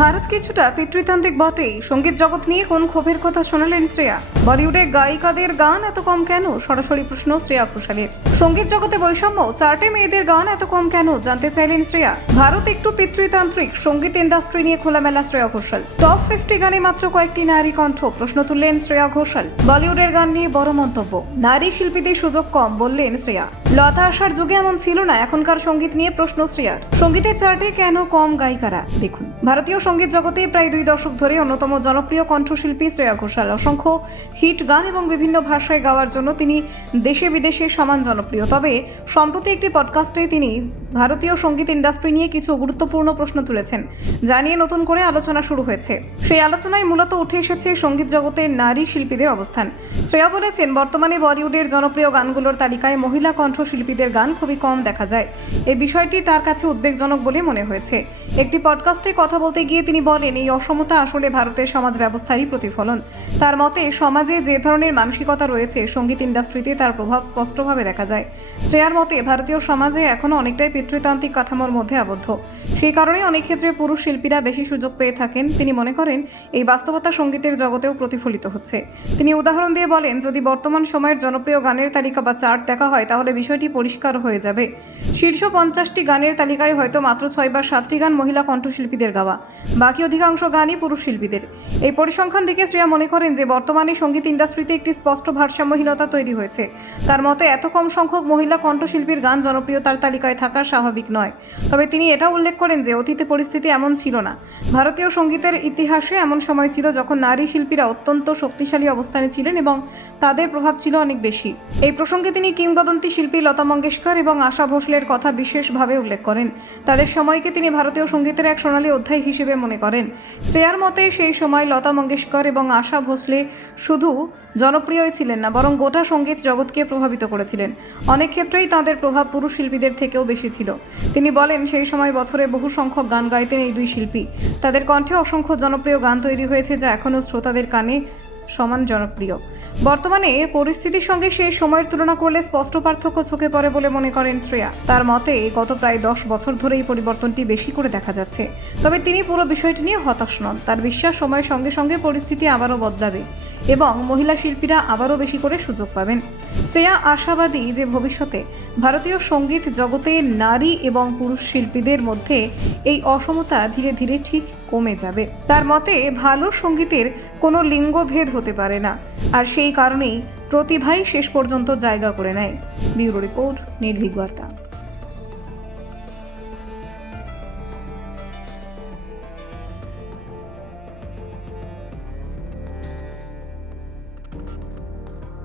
ভারত কিছুটা পিতৃতান্ত্রিক বটেই, সঙ্গীত জগৎ নিয়ে কোন ক্ষোভের কথা শোনালেন শ্রেয়া। বলিউডে গায়িকাদের গান এত কম কেন, সরাসরি প্রশ্ন শ্রেয়া ঘোষালের। সঙ্গীত জগতে বৈষম্য, চার্টে মেয়েদের গান এত কম কেন, জানতে চাইলেন শ্রেয়া। ভারত একটু পিতৃতান্ত্রিক, সঙ্গীত ইন্ডাস্ট্রি নিয়ে খোলামেলা শ্রেয়া ঘোষাল। টপ 50 গানে মাত্র কয়েকটি নারী কণ্ঠ, প্রশ্ন তুললেন শ্রেয়া ঘোষাল। বলিউডের গান নিয়ে বড় মন্তব্য, নারী শিল্পীদের সুযোগ কম, বললেন শ্রেয়া। লতা আসার যুগে এমন ছিল না, এখনকার সঙ্গীত নিয়ে প্রশ্ন শ্রেয়ার। সঙ্গীতের চার্টে কেন কম গায়িকারা, দেখুন। ভারতীয় সঙ্গীত জগতে প্রায় 2 দশক ধরে অন্যতম জনপ্রিয় কণ্ঠশিল্পী শ্রেয়া ঘোষাল। অসংখ্য হিট গান এবং বিভিন্ন ভাষায় গাওয়ার জন্য তিনি দেশে বিদেশে সমান জনপ্রিয়। তবে সম্প্রতি একটি পডকাস্টে তিনি ভারতীয় সঙ্গীত ইন্ডাস্ট্রি নিয়ে কিছু গুরুত্বপূর্ণ প্রশ্ন তুলেছেন, যা নিয়ে নতুন করে আলোচনা শুরু হয়েছে। সেই আলোচনায় মূলত উঠে এসেছে সঙ্গীত জগতের নারী শিল্পীদের অবস্থান। শ্রেয়া বলেছেন, বর্তমানে বলিউডের জনপ্রিয় গানগুলোর তালিকায় মহিলা কণ্ঠশিল্পীদের গান খুবই কম দেখা যায়। এই বিষয়টি তার কাছে উদ্বেগজনক বলে মনে হয়েছে। একটি পডকাস্টে কথা বলতে গিয়ে তিনি বলেন, এই অসমতা আসলে ভারতের সমাজ ব্যবস্থারই প্রতিফলন। তার মতে, সমাজে যে ধরনের মানসিকতা রয়েছে, সঙ্গীত ইন্ডাস্ট্রিতে তার প্রভাব স্পষ্টভাবে দেখা যায়। শ্রেয়ার মতে, ভারতীয় সমাজে এখনও অনেকটাই পিতৃতান্ত্রিক কাঠামোর মধ্যে আবদ্ধ। সেই কারণে অনেক ক্ষেত্রে পুরুষ শিল্পীরা বেশি সুযোগ পেয়ে থাকেন। তিনি মনে করেন, এই বাস্তবতা সঙ্গীতের জগতেও প্রতিফলিত হচ্ছে। তিনি উদাহরণ দিয়ে বলেন, যদি বর্তমান সময়ের জনপ্রিয় গানের তালিকা বা চার্ট দেখা হয়, তাহলে বিষয়টি পরিষ্কার হয়ে যাবে। শীর্ষ 50টি গানের তালিকায় হয়তো মাত্র 6 বা 7টি গান মহিলা কণ্ঠশিল্পীদের গাওয়া, বাকি অধিকাংশ গানই পুরুষ শিল্পীদের। এই পরিসংখ্যান থেকে শ্রেয়া মনে করেন যে বর্তমানে সঙ্গীত ইন্ডাস্ট্রিতে একটি স্পষ্ট ভারসাম্যহীনতা তৈরি হয়েছে। তার মতে, এত কম সংখ্যক মহিলা কণ্ঠশিল্পীর গান জনপ্রিয়তার তালিকায় থাকা স্বাভাবিক নয়। তবে তিনি এটা উল্লেখ করেন যে অতীতে পরিস্থিতি এমন ছিল না। ভারতীয় সঙ্গীতের ইতিহাসে এমন সময় ছিল যখন নারী শিল্পীরা অত্যন্ত শক্তিশালী অবস্থানে ছিলেন এবং তাদের প্রভাব ছিল অনেক বেশি। এই প্রসঙ্গে তিনি কিংবদন্তি শিল্পী লতা মঙ্গেশকর এবং আশা ভোসলের কথা বিশেষভাবে উল্লেখ করেন। তাদের সময়কে তিনি ভারতীয় সঙ্গীতের এক সোনালী অধ্যায় হিসেবে মনে করেন। শ্রেয়ার মতে, সেই সময় লতা মঙ্গেশকর এবং আশা ভোসলে শুধু জনপ্রিয়ই ছিলেন না, বরং গোটা সঙ্গীত জগৎকে প্রভাবিত করেছিলেন। অনেক ক্ষেত্রেই তাঁদের প্রভাব পুরুষ শিল্পীদের থেকেও বেশি ছিল। তিনি বলেন, সেই সময় বছরে বহু সংখ্যক গান গাইতেন এই 2 শিল্পী। তাদের কণ্ঠে অসংখ্য জনপ্রিয় গান তৈরি হয়েছে, যা এখনও শ্রোতাদের কানে সমান জনপ্রিয়। বর্তমানে পরিস্থিতির সঙ্গে সেই সময়ের তুলনা করলে স্পষ্ট পার্থক্য চোখে পড়ে বলে মনে করেন শ্রেয়া। তার মতে, গত প্রায় 10 বছর ধরে এই পরিবর্তনটি বেশি করে দেখা যাচ্ছে। তবে তিনি পুরো বিষয়টি নিয়ে হতাশ নন। তার বিশ্বাস, সময়ের সঙ্গে সঙ্গে পরিস্থিতি আবারও বদলাবে এবং মহিলা শিল্পীরা আবারও বেশি করে সুযোগ পাবেন। শ্রেয়া আশাবাদী যে ভবিষ্যতে ভারতীয় সঙ্গীত জগতে নারী এবং পুরুষ শিল্পীদের মধ্যে এই অসমতা ধীরে ধীরে ঠিক কমে যাবে। তার মতে, ভালো সঙ্গীতের কোনো লিঙ্গভেদ হতে পারে না, আর সেই কারণেই প্রতিভাই শেষ পর্যন্ত জায়গা করে নেয়। ব্যুরো রিপোর্ট, নির্ভীক বার্তা।